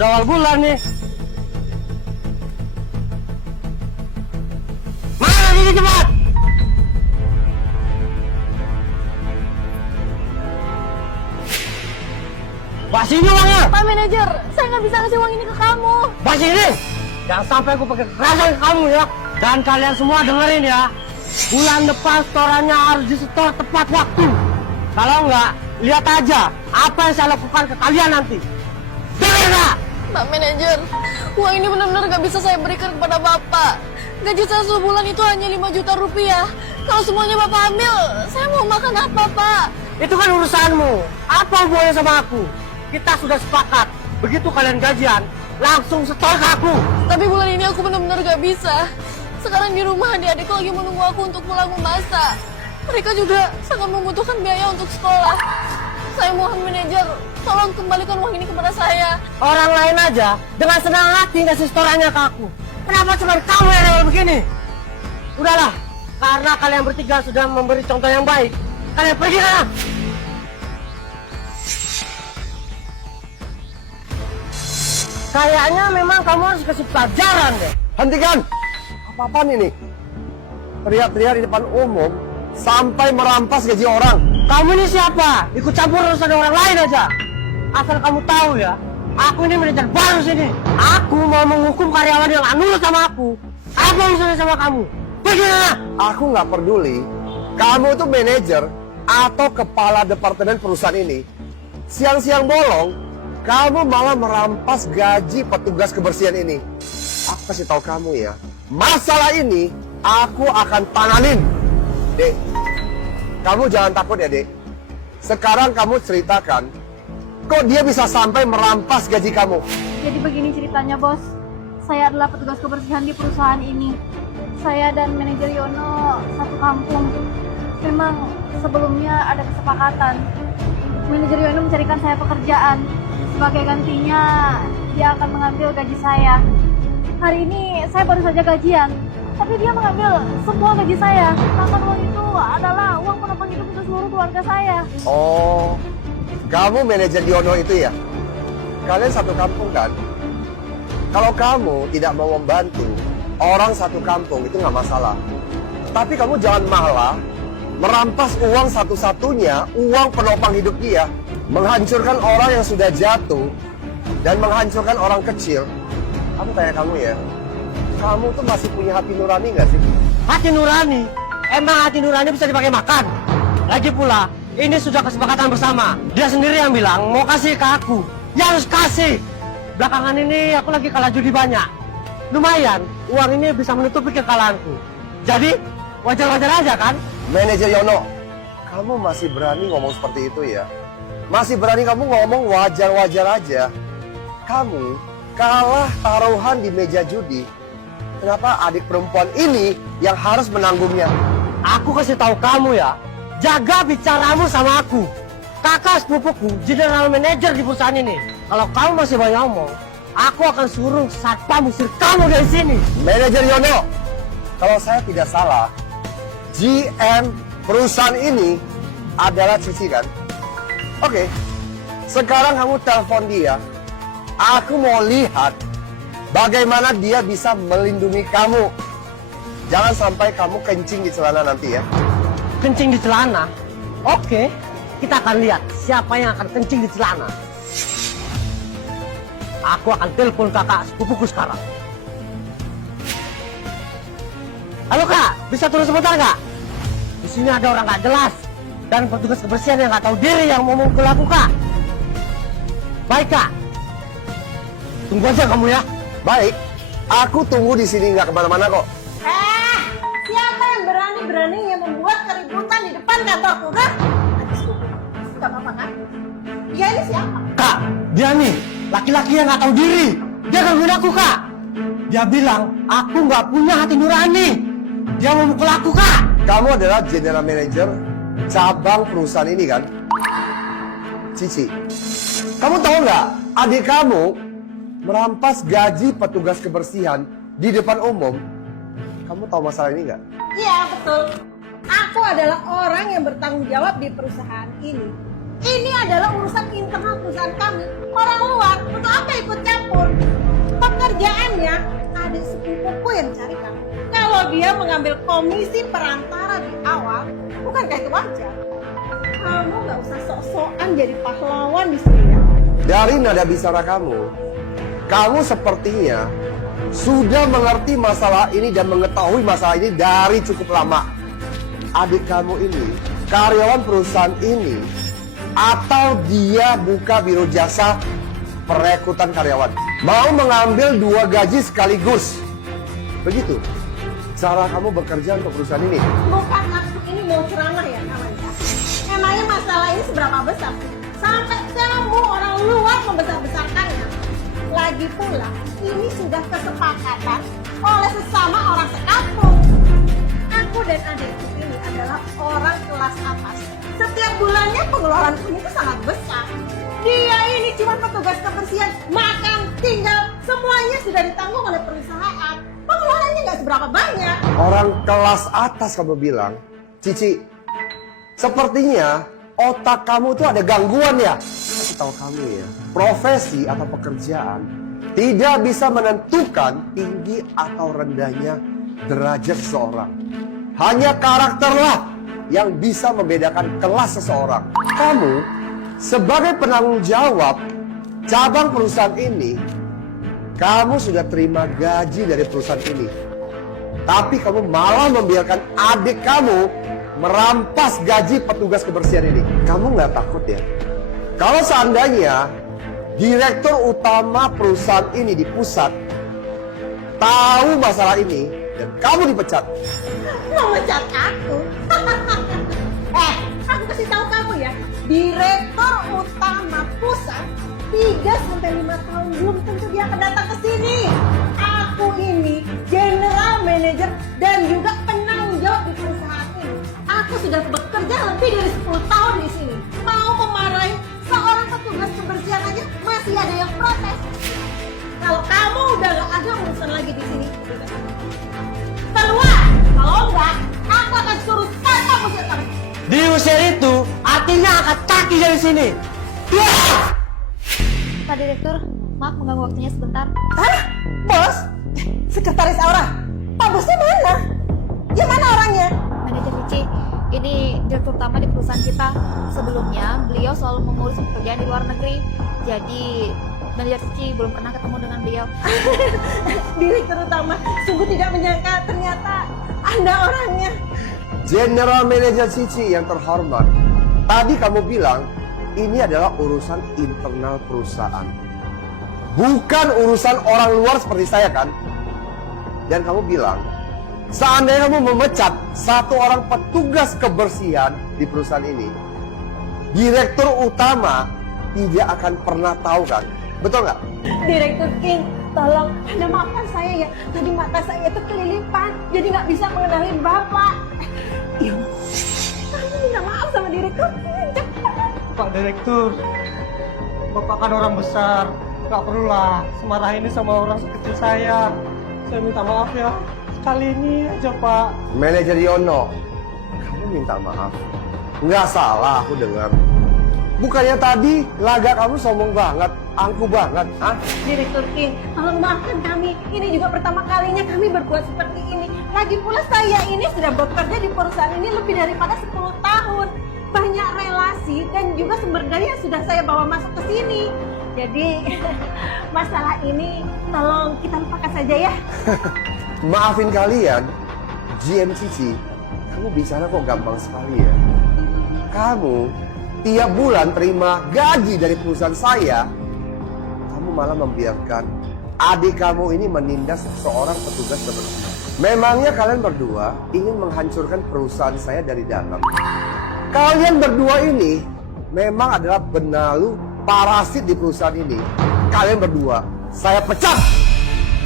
Udah awal bulan nih. Mana ini cepat? Basi ini uangnya. Pak manajer, saya nggak bisa ngasih uang ini ke kamu. Basi ini. Jangan sampai aku pakai kekerasan ke kamu ya. Dan kalian semua dengerin ya. Bulan depan setorannya harus disetor tepat waktu. Kalau enggak, lihat aja apa yang saya lakukan ke kalian nanti. Dengar nggak? Pak manajer, uang ini benar-benar nggak bisa saya berikan kepada Bapak. Gaji saya sebulan itu hanya 5 juta rupiah. Kalau semuanya Bapak ambil, saya mau makan apa, Pak? Itu kan urusanmu. Apa hubungannya sama aku? Kita sudah sepakat. Begitu kalian gajian, langsung setor ke aku. Tapi bulan ini aku benar-benar gak bisa. Sekarang di rumah adik-adikku lagi menunggu aku untuk pulang memasak. Mereka juga sangat membutuhkan biaya untuk sekolah. Saya mohon manajer, tolong kembalikan uang ini kepada saya. Orang lain aja dengan senang hati ngasih setorannya ke aku. Kenapa cuma kamu yang rewel begini? Udahlah, karena kalian bertiga sudah memberi contoh yang baik. Kalian pergi sana. Kayaknya memang kamu harus kasih pelajaran deh. Hentikan! Apa-apaan ini? Teriak-teriak di depan umum sampai merampas gaji orang. Kamu ini siapa? Ikut campur urusan orang lain aja. Asal kamu tahu ya, aku ini manajer baru sini. Aku mau menghukum karyawan yang nggak nurut sama aku. Apa urusannya sama kamu? Pergi sana. Aku nggak peduli. Kamu tuh manajer atau kepala departemen perusahaan ini. Siang-siang bolong, kamu malah merampas gaji petugas kebersihan ini. Aku kasih tahu kamu ya, masalah ini aku akan tanganin. Dek, kamu jangan takut ya, Dek. Sekarang kamu ceritakan, kok dia bisa sampai merampas gaji kamu? Jadi begini ceritanya, Bos. Saya adalah petugas kebersihan di perusahaan ini. Saya dan manajer Yono satu kampung. Memang sebelumnya ada kesepakatan. Manajer Yono mencarikan saya pekerjaan. Sebagai gantinya, dia akan mengambil gaji saya. Hari ini saya baru saja gajian, tapi dia mengambil semua gaji saya. Bahkan uang itu adalah uang penopang hidup untuk seluruh keluarga saya. Oh, kamu manajer Yono itu ya? Kalian satu kampung kan? Kalau kamu tidak mau membantu orang satu kampung itu nggak masalah. Tapi kamu jangan malah merampas uang satu-satunya, uang penopang hidup dia. Menghancurkan orang yang sudah jatuh dan menghancurkan orang kecil. Aku tanya kamu ya, kamu tuh masih punya hati nurani nggak sih? Hati nurani? Emang hati nurani bisa dipakai makan? Lagi pula, ini sudah kesepakatan bersama. Dia sendiri yang bilang mau kasih ke aku. Ya harus kasih. Belakangan ini aku lagi kalah judi banyak. Lumayan, uang ini bisa menutupi kekalahanku. Jadi, wajar-wajar aja kan? Manajer Yono, kamu masih berani ngomong seperti itu ya? Masih berani kamu ngomong wajar-wajar aja? Kamu kalah taruhan di meja judi. Kenapa adik perempuan ini yang harus menanggungnya? Aku kasih tahu kamu ya, jaga bicaramu sama aku. Kakak sepupuku, general manager di perusahaan ini. Kalau kamu masih banyak ngomong, aku akan suruh satpam usir kamu dari sini. Manajer Yono, kalau saya tidak salah, GM perusahaan ini adalah Cici kan? Oke, sekarang kamu telepon dia. Aku mau lihat bagaimana dia bisa melindungi kamu. Jangan sampai kamu kencing di celana nanti ya. Kencing di celana? Oke, kita akan lihat siapa yang akan kencing di celana. Aku akan telepon kakak sepupuku sekarang. Halo kak, bisa turun sebentar kak? Di sini ada orang nggak jelas dan petugas kebersihan yang nggak tahu diri yang mau memukul aku kak. Baik kak, tunggu aja kamu ya. Baik, aku tunggu di sini nggak kemana-mana kok. Siapa yang berani-beraninya membuat keributan di depan kantorku, kan? Gak apa-apa, kan? Dia ini siapa? Kak, dia nih laki-laki yang nggak tahu diri. Dia gangguin aku kak. Dia bilang aku nggak punya hati nurani. Dia mau mukul aku kak. Kamu adalah general manager cabang perusahaan ini kan? Cici, kamu tahu nggak adik kamu merampas gaji petugas kebersihan di depan umum? Kamu tahu masalah ini nggak? Iya, betul. Aku adalah orang yang bertanggung jawab di perusahaan ini. Ini adalah urusan internal perusahaan kami. Orang luar, untuk apa ikut campur? Pupukku yang cari kamu. Kalau dia mengambil komisi perantara di awal, bukankah itu wajar? Kamu nggak usah sok-sokan jadi pahlawan di sini ya. Dari nada bicara kamu sepertinya sudah mengerti masalah ini dan mengetahui masalah ini dari cukup lama. Adik kamu ini karyawan perusahaan ini atau dia buka biro jasa perekrutan karyawan. Mau mengambil 2 gaji sekaligus. Begitu cara kamu bekerja untuk perusahaan ini. Bukan aku ini mau ceramah ya namanya. Emangnya masalah ini seberapa besar? Sampai kamu orang luar membesar-besarkannya. Lagi pula, ini sudah kesepakatan oleh sesama orang sekampung. Aku dan adikku ini adalah orang kelas atas. Setiap bulannya pengeluaran kami itu sangat besar. Dia ini cuma petugas kebersihan, makan, tinggal, semuanya sudah ditanggung oleh perusahaan. Pengeluarannya nggak seberapa banyak. Orang kelas atas kamu bilang, Cici, sepertinya otak kamu tuh ada gangguan ya. Aku tahu kamu ya, profesi atau pekerjaan tidak bisa menentukan tinggi atau rendahnya derajat seseorang. Hanya karakterlah yang bisa membedakan kelas seseorang. Kamu sebagai penanggung jawab cabang perusahaan ini, kamu sudah terima gaji dari perusahaan ini. Tapi kamu malah membiarkan adik kamu merampas gaji petugas kebersihan ini. Kamu nggak takut ya? Kalau seandainya direktur utama perusahaan ini di pusat tahu masalah ini dan kamu dipecat. Memecat aku? Aku kasih tahu kamu ya, direktur utama pusat 3-5 tahun belum tentu dia akan datang ke sini. Aku ini general manager dan juga penanggung jawab di perusahaan ini. Aku sudah bekerja lebih dari 10 tahun di sini. Mau memarahi seorang petugas kebersihan aja masih ada yang protes. Kalau kamu udah gak ada urusan lagi di sini, keluar. Kalau enggak, aku akan suruh kamu usir kamu. Diusir itu artinya angkat kaki dari sini. Pak Direktur, maaf mengganggu waktunya sebentar. Hah? Bos? Sekretaris Aura? Pak bosnya mana? Ya mana orangnya? Manajer Cici, ini direktur utama di perusahaan kita. Sebelumnya, beliau selalu mengurus pekerjaan di luar negeri. Jadi, manajer Cici belum pernah ketemu dengan beliau. Direktur utama, sungguh tidak menyangka ternyata Anda orangnya. General Manager Cici yang terhormat, tadi kamu bilang ini adalah urusan internal perusahaan, bukan urusan orang luar seperti saya kan? Dan kamu bilang, seandainya kamu memecat satu orang petugas kebersihan di perusahaan ini, direktur utama tidak akan pernah tahu kan? Betul nggak? Direktur King, tolong Anda maafkan saya ya. Tadi mata saya itu kelilipan, jadi nggak bisa mengenali Bapak. Iya, kamu minta maaf sama Direktur King. Cepat. Pak Direktur, Bapak kan orang besar, nggak perlulah semarah ini sama orang sekecil saya. Saya minta maaf ya, sekali ini aja Pak. Manajer Yono, kamu minta maaf. Nggak salah aku dengar. Bukannya tadi laga kamu sombong banget, angku banget, ah? Direktur King, tolong maafkan kami. Ini juga pertama kalinya kami berbuat seperti ini. Lagi pula saya ini sudah bekerja di perusahaan ini lebih daripada 10 tahun. Banyak relasi dan juga sumber daya yang sudah saya bawa masuk ke sini. Jadi masalah ini tolong kita lupakan saja ya. Maafin kalian, GMCC, kamu bicara kok gampang sekali ya. Kamu tiap bulan terima gaji dari perusahaan saya, kamu malah membiarkan adik kamu ini menindas seorang petugas kebersihan. Memangnya kalian berdua ingin menghancurkan perusahaan saya dari dalam? Kalian berdua ini memang adalah benalu parasit di perusahaan ini. Kalian berdua, saya pecat!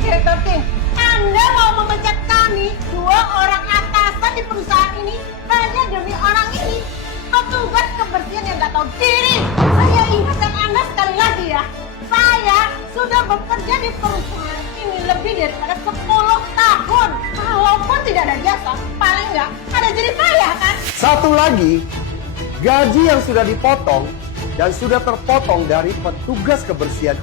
Direktur King, Anda mau memecat kami, 2 orang atasan di perusahaan ini, hanya demi orang ini, petugas kebersihan yang nggak tahu diri. Saya ingatkan Anda sekali lagi ya, saya sudah bekerja di perusahaan ini lebih daripada 10 tahun. Kalaupun tidak ada jasa, paling nggak ada jerih payah kan? Satu lagi, gaji yang sudah dipotong dan sudah terpotong dari petugas kebersihan